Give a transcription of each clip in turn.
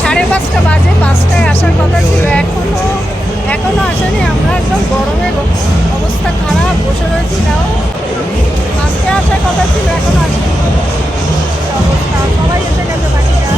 প্রায় 5:30 বাজে, 5টায় আসার কথা ছিল, এখনো আসেনি। আমরা একদম গরমে অবস্থা খারাপ বসে রয়েছি, তাও 5টায় আসার কথা ছিল, এখনো আসেনি। অবস্থা সবাই এসে গেছে বাকিরা।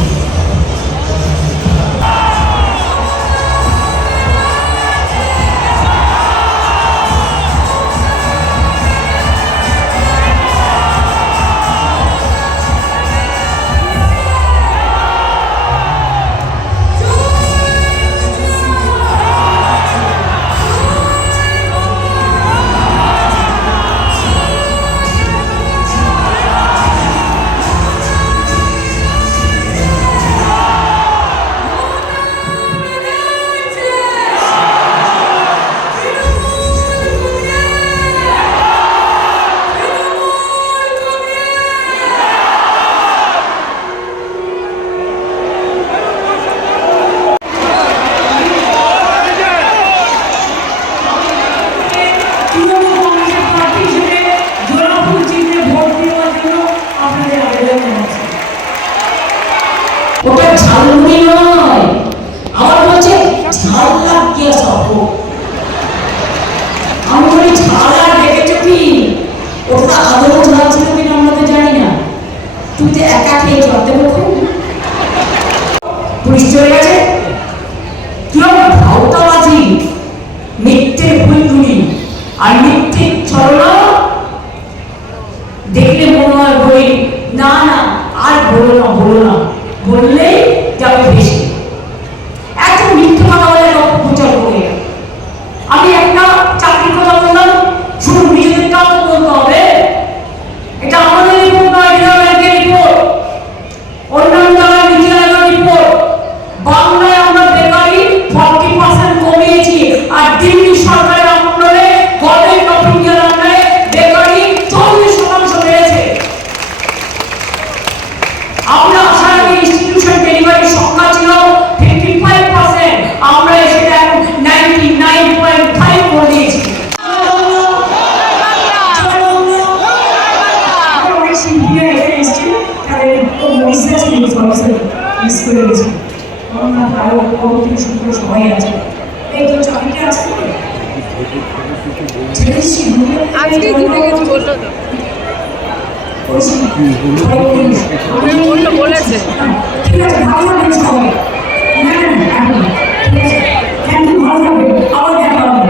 ওটা ঝালমুড়ি নয়, আমার বলছে ঝাল লাগিয়ে সব। আমি বলি ঝাল আর দেখেছো কি? ওটা আদৌ ঝাল ছিল কিনা আমরা তো জানি না। তুমি তো একা খেয়ে চলতে পারো। পুলিশ চলে গেছে, কেউ ভাওতাবাজি, মিথ্যে ভুলগুলি আর মিথ্যে ছলনা দেখলে মনে হয় বলি না না আর বলো না, বললেই যাবে বেশি। এত মিথ্যে কথা বলে লক্ষ্য প্রচার করে। আমি একটা চাকরির কথা বললাম, শুধু নিজেদেরটাও তো বলতে হবে। এটা আমাদের রিপোর্ট নয়, এটা ব্যাংকের রিপোর্ট, অন্যান্য জায়গায় নীতি আয়োগের রিপোর্ট। বাংলায় আমরা বেকারি 40% কমিয়েছি, আর দিল্লি সরকারের আমলে গভর্নমেন্ট অফ ইন্ডিয়ার আন্ডারে বেকারি 40% বেড়েছে। আমরা আসার আগে ইনস্টিটিউশন ডেলিভারি সংখ্যা ছিল 55%, আমরা সেটা এখন 99.5 করে দিয়েছি। সবাই আছে, এই তো চাকরিটা আসতে আজকে ঘুরে গেছি বললো তো, বলেছে। ঠিক আছে, ভালো থাকবেন সবাই। ঠিক আছে, ভালো থাকবেন, আবার দেখা হবে।